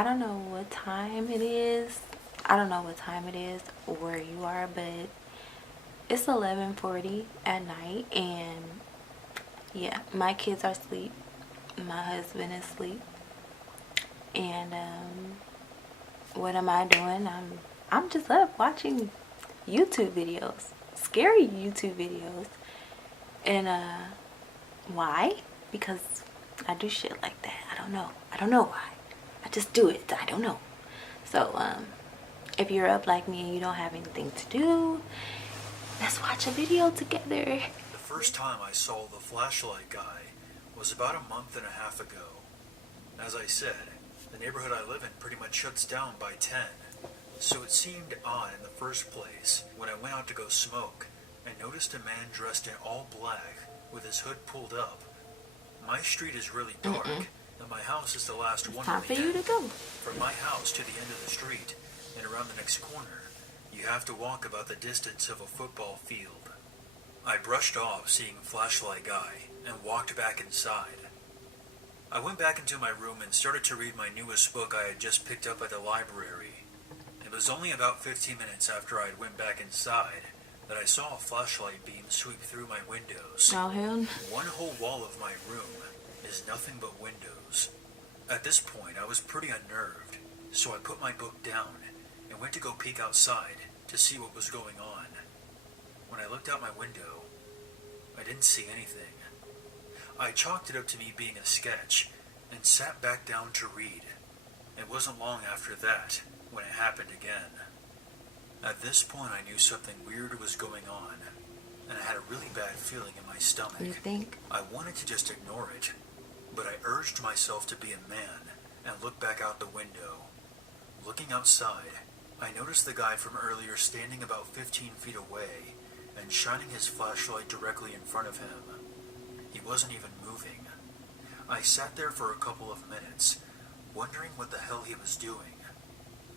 I don't know what time it is. I don't know what time it is where you are, but it's 11:40 at night, and yeah, my kids are asleep. My husband is asleep, and what am I doing? I'm just up watching YouTube videos, scary YouTube videos, and why? Because I do shit like that. I don't know. I don't know why. I just do it. I don't know. So if you're up like me and you don't have anything to do, let's watch a video together. The first time I saw the flashlight guy was about a month and a half ago. As I said, the neighborhood I live in pretty much shuts down by 10, so it seemed odd in the first place when I went out to go smoke and noticed a man dressed in all black with his hood pulled up. My street is really dark, and my house is the last one Time on for the you end. to go. From my house to the end of the street and around the next corner, you have to walk about the distance of a football field. I brushed off seeing Flashlight Guy and walked back inside. I went back into my room and started to read my newest book I had just picked up at the library. It was only about 15 minutes after I went back inside that I saw a flashlight beam sweep through my windows. Oh, hell no. One whole wall of my room is nothing but windows. At this point, I was pretty unnerved, so I put my book down and went to go peek outside to see what was going on. When I looked out my window, I didn't see anything. I chalked it up to me being a sketch and sat back down to read. It wasn't long after that when it happened again. At this point, I knew something weird was going on, and I had a really bad feeling in my stomach. You think? I wanted to just ignore it, but I urged myself to be a man and look back out the window. Looking outside, I noticed the guy from earlier standing about 15 feet away and shining his flashlight directly in front of him. He wasn't even moving. I sat there for a couple of minutes, wondering what the hell he was doing,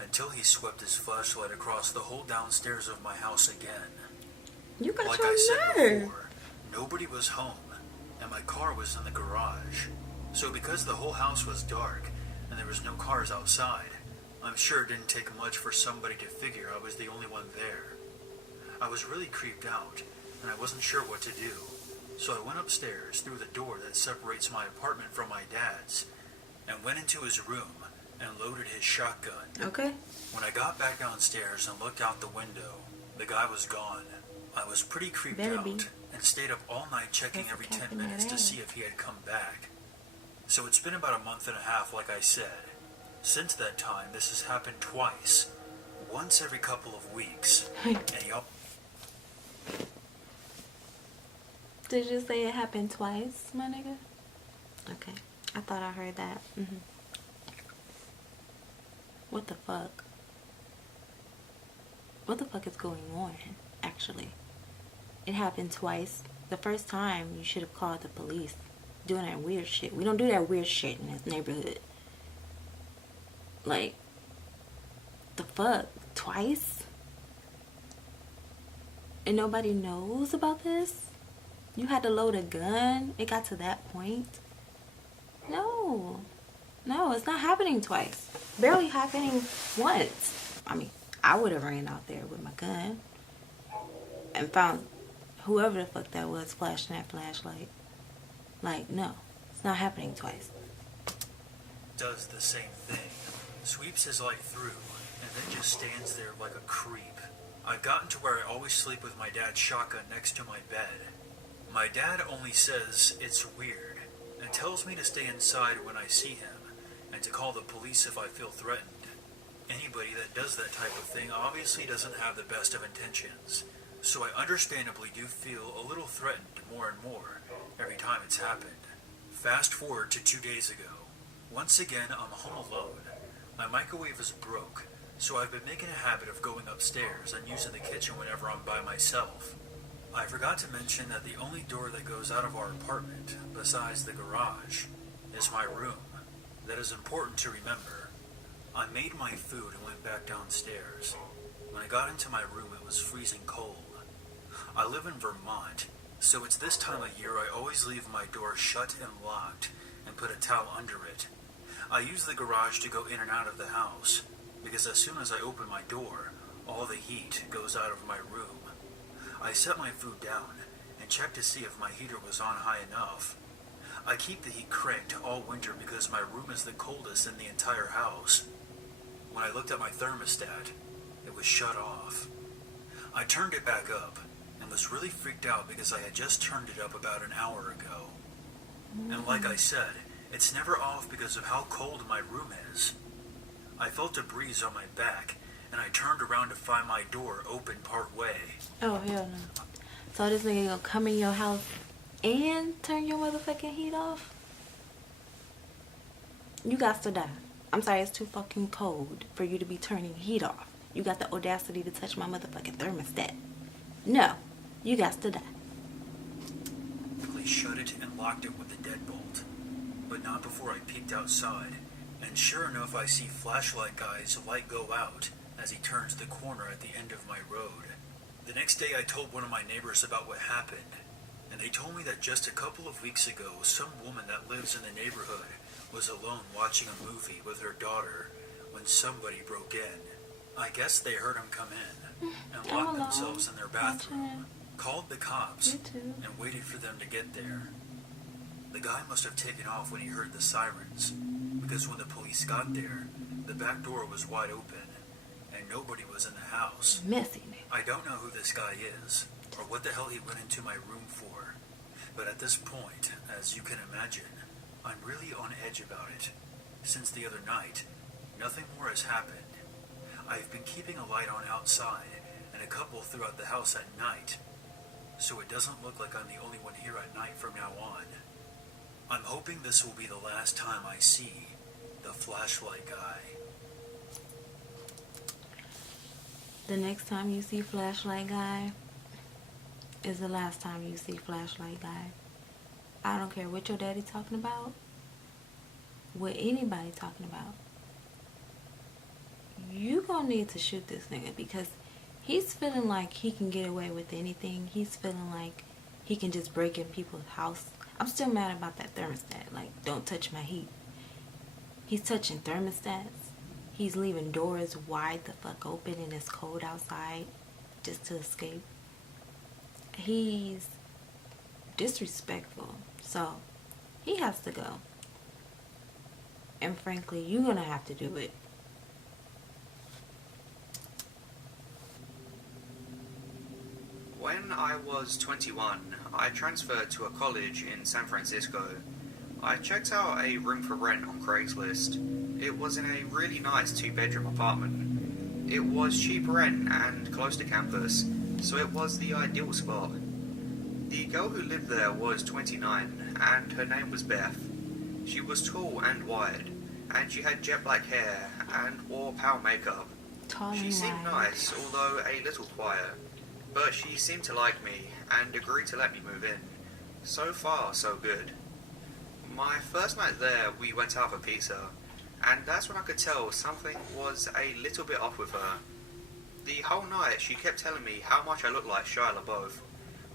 until he swept his flashlight across the whole downstairs of my house again. You got Like your I said nerve. before, nobody was home, and my car was in the garage. So because the whole house was dark, and there was no cars outside, I'm sure it didn't take much for somebody to figure I was the only one there. I was really creeped out, and I wasn't sure what to do. So I went upstairs through the door that separates my apartment from my dad's, and went into his room and loaded his shotgun. Okay. When I got back downstairs and looked out the window, the guy was gone. I was pretty creeped Better out be. and stayed up all night checking That's every a cat 10 in that minutes to ass. see if he had come back. So it's been about a month and a half, like I said. Since that time, this has happened twice. Once every couple of weeks. And y'all... Did you say it happened twice, my nigga? Okay. I thought I heard that. What the fuck? What the fuck is going on, actually? It happened twice. The first time, you should have called the police. Doing that weird shit. We don't do that weird shit in this neighborhood. Like, the fuck? Twice? And nobody knows about this? You had to load a gun? It got to that point? No. No, it's not happening twice. Barely happening once. I mean, I would have ran out there with my gun and found whoever the fuck that was flashing that flashlight. Like, no. It's not happening twice. does the same thing. Sweeps his light through, and then just stands there like a creep. I've gotten to where I always sleep with my dad's shotgun next to my bed. My dad only says it's weird, and tells me to stay inside when I see him, and to call the police if I feel threatened. Anybody that does that type of thing obviously doesn't have the best of intentions, so I understandably do feel a little threatened more and more every time it's happened. Fast forward to 2 days ago. Once again, I'm home alone. My microwave is broke, so I've been making a habit of going upstairs and using the kitchen whenever I'm by myself. I forgot to mention that the only door that goes out of our apartment, besides the garage, is my room. That is important to remember. I made my food and went back downstairs. When I got into my room, it was freezing cold. I live in Vermont, so it's this time of year I always leave my door shut and locked and put a towel under it. I use the garage to go in and out of the house, because as soon as I open my door, all the heat goes out of my room. I set my food down and check to see if my heater was on high enough. I keep the heat cranked all winter because my room is the coldest in the entire house. When I looked at my thermostat, it was shut off. I turned it back up and was really freaked out because I had just turned it up about an hour ago. And like I said, it's never off because of how cold my room is. I felt a breeze on my back, and I turned around to find my door open part way. Oh, hell no. So this nigga gonna come in your house and turn your motherfucking heat off? You got to die. I'm sorry, it's too fucking cold for you to be turning heat off. You got the audacity to touch my motherfucking thermostat. No, you got to die. Quickly shut it and locked it with the deadbolt, but not before I peeked outside, and sure enough I see flashlight guy's light go out as he turns the corner at the end of my road. The next day I told one of my neighbors about what happened, and they told me that just a couple of weeks ago some woman that lives in the neighborhood was alone watching a movie with her daughter when somebody broke in. I guess they heard him come in and locked themselves in their bathroom, called the cops, and waited for them to get there. The guy must have taken off when he heard the sirens, because when the police got there, the back door was wide open, and nobody was in the house. Messy. I don't know who this guy is, or what the hell he went into my room for, but at this point, as you can imagine, I'm really on edge about it. Since the other night, nothing more has happened. I've been keeping a light on outside, and a couple throughout the house at night, so it doesn't look like I'm the only one here at night from now on. I'm hoping this will be the last time I see the flashlight guy. The next time you see flashlight guy is the last time you see flashlight guy. I don't care what your daddy talking about, what anybody talking about. You gonna need to shoot this nigga because he's feeling like he can get away with anything. He's feeling like he can just break in people's house. I'm still mad about that thermostat. Like, don't touch my heat. He's touching thermostats. He's leaving doors wide the fuck open and it's cold outside just to escape. He's disrespectful. So, he has to go. And frankly, you're gonna have to do it. When I was 21, I transferred to a college in San Francisco. I checked out a room for rent on Craigslist. It was in a really nice 2-bedroom apartment. It was cheap rent and close to campus, so it was the ideal spot. The girl who lived there was 29, and her name was Beth. She was tall and wide, and she had jet black hair and wore pale makeup. She seemed nice, although a little quiet. But she seemed to like me and agreed to let me move in. So far, so good. My first night there, we went out for pizza, and that's when I could tell something was a little bit off with her. The whole night, she kept telling me how much I looked like Shia LaBeouf.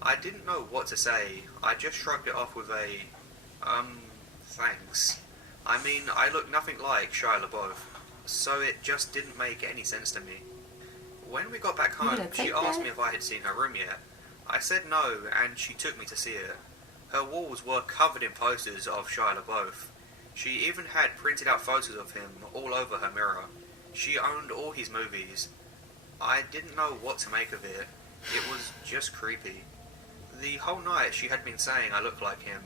I didn't know what to say. I just shrugged it off with a, thanks. I mean, I look nothing like Shia LaBeouf, so it just didn't make any sense to me. When we got back home, she asked me if I had seen her room yet. I said no, and she took me to see it. Her walls were covered in posters of Shia LaBeouf. She even had printed out photos of him all over her mirror. She owned all his movies. I didn't know what to make of it. It was just creepy. The whole night she had been saying I looked like him,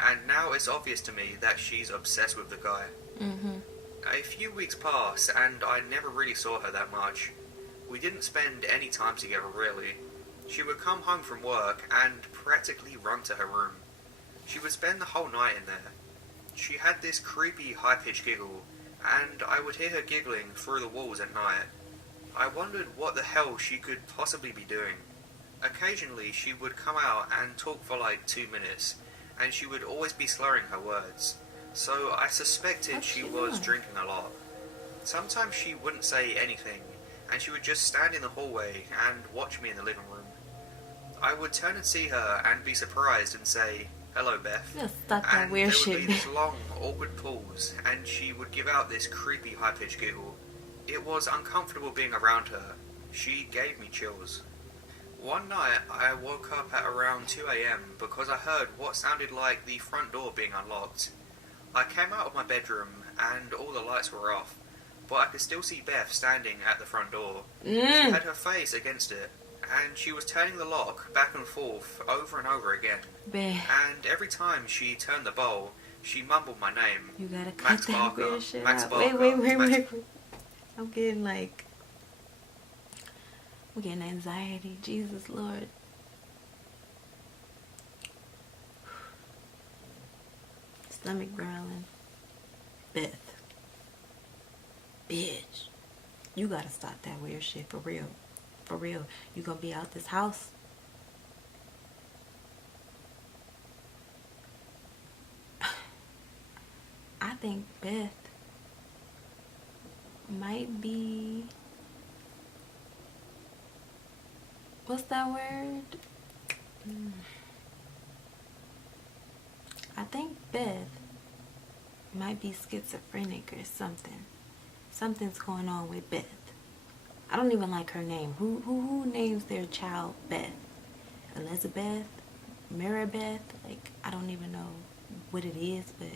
and now it's obvious to me that she's obsessed with the guy. A few weeks passed, and I never really saw her that much. We didn't spend any time together, really. She would come home from work and practically run to her room. She would spend the whole night in there. She had this creepy, high-pitched giggle, and I would hear her giggling through the walls at night. I wondered what the hell she could possibly be doing. Occasionally, she would come out and talk for like 2 minutes, and she would always be slurring her words. So I suspected she was drinking a lot. Sometimes she wouldn't say anything, and she would just stand in the hallway and watch me in the living room. I would turn and see her and be surprised and say, Hello, Beth. You gotta stop that And weird there shit, would be Beth. this long, awkward pause, and she would give out this creepy, high-pitched giggle. It was uncomfortable being around her. She gave me chills. One night, I woke up at around 2 a.m. because I heard what sounded like the front door being unlocked. I came out of my bedroom, and all the lights were off, but I could still see Beth standing at the front door. She had her face against it, and she was turning the lock back and forth over and over again. Beth, And every time she turned the bowl, she mumbled my name. you gotta cut Max that Barker. weird shit Max out. Barker. Wait. I'm getting like... I'm getting anxiety. Jesus, Lord. Stomach growling. Beth. Bitch. You gotta stop that weird shit for real. For real. You gonna be out this house? I think Beth might be... What's that word? I think Beth might be schizophrenic or something. Something's going on with Beth. I don't even like her name. Who names their child Beth? Elizabeth? Maribeth? Like, I don't even know what it is, but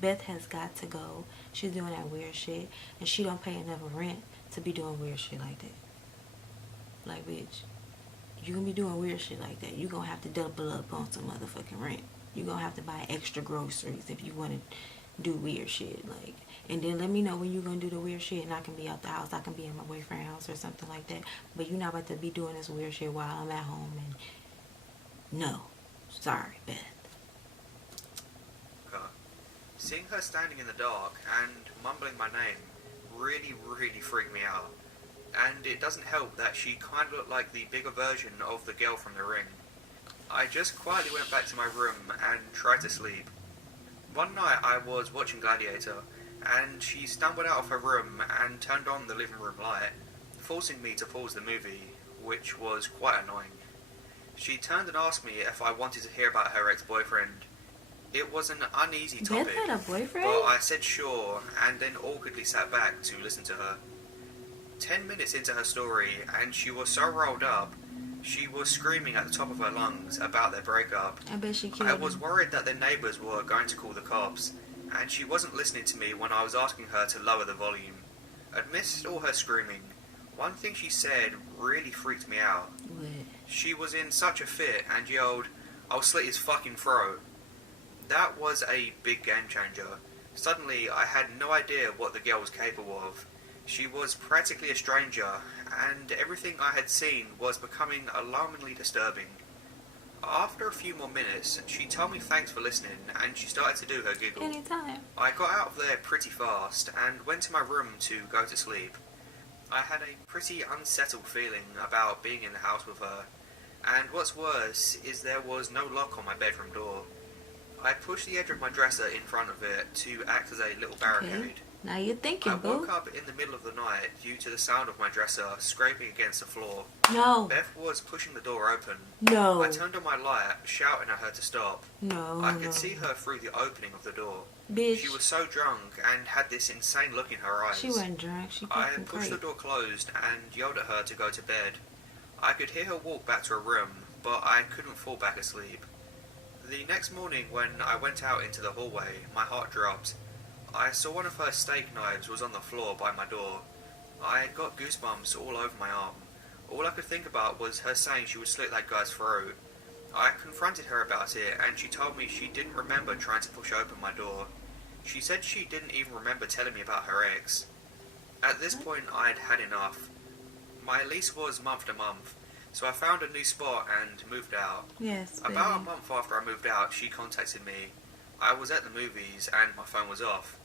Beth has got to go. She's doing that weird shit, and she don't pay enough rent to be doing weird shit like that. Like, bitch, you gonna be doing weird shit like that. You gonna have to double up on some motherfucking rent. You gonna have to buy extra groceries if you want to do weird shit. Like, and then let me know when you gonna do the weird shit, and I can be out the house. I can be in my boyfriend's house or something like that. But you're not about to be doing this weird shit while I'm at home. And no, sorry, Beth. Seeing her standing in the dark and mumbling my name really, really freaked me out. And it doesn't help that she kind of looked like the bigger version of the girl from The Ring. I just quietly went back to my room and tried to sleep. One night I was watching Gladiator, and she stumbled out of her room and turned on the living room light, forcing me to pause the movie, which was quite annoying. She turned and asked me if I wanted to hear about her ex-boyfriend. It was an uneasy topic, Beth had a boyfriend? but I said sure, and then awkwardly sat back to listen to her. 10 minutes into her story, and she was so rolled up, she was screaming at the top of her lungs about their breakup. I bet she killed I was him. worried that their neighbours were going to call the cops, and she wasn't listening to me when I was asking her to lower the volume. Amidst all her screaming, one thing she said really freaked me out. What? She was in such a fit and yelled, "I'll slit his fucking throat." That was a big game changer. Suddenly, I had no idea what the girl was capable of. She was practically a stranger, and everything I had seen was becoming alarmingly disturbing. After a few more minutes, she told me thanks for listening, and she started to do her giggle. Anytime. I got out of there pretty fast, and went to my room to go to sleep. I had a pretty unsettled feeling about being in the house with her, and what's worse is there was no lock on my bedroom door. I pushed the edge of my dresser in front of it to act as a little barricade. Okay. Now you're thinking, I boo. woke up in the middle of the night due to the sound of my dresser scraping against the floor. No. Beth was pushing the door open. No. I turned on my light, shouting at her to stop. No. I could see her through the opening of the door. Bitch. She was so drunk and had this insane look in her eyes. She wasn't drunk. She I fucking pushed the crazy. door closed and yelled at her to go to bed. I could hear her walk back to her room, but I couldn't fall back asleep. The next morning when I went out into the hallway, my heart dropped. I saw one of her steak knives was on the floor by my door. I had got goosebumps all over my arm. All I could think about was her saying she would slit that guy's throat. I confronted her about it, and she told me she didn't remember trying to push open my door. She said she didn't even remember telling me about her ex. At this point, I'd had enough. My lease was month to month, so I found a new spot and moved out. Yes, baby. About a month after I moved out, she contacted me. I was at the movies and my phone was off.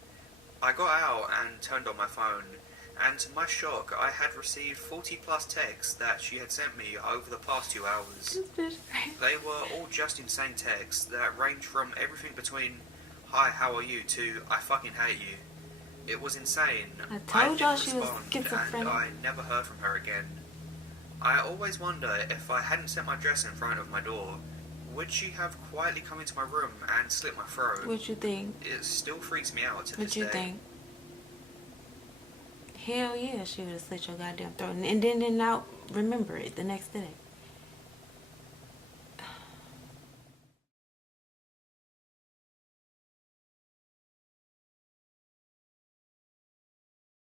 I got out and turned on my phone, and to my shock, I had received 40 plus texts that she had sent me over the past 2 hours. This bitch crazy. They were all just insane texts that ranged from everything between "Hi, how are you?" to "I fucking hate you." It was insane. I told y'all didn't she was respond, schizophrenic. and I never heard from her again. I always wonder if I hadn't set my dresser in front of my door, would she have quietly come into my room and slit my throat? What you think? It still freaks me out to this What you day. think? Hell yeah, she would have slit your goddamn throat and then not remember it the next day.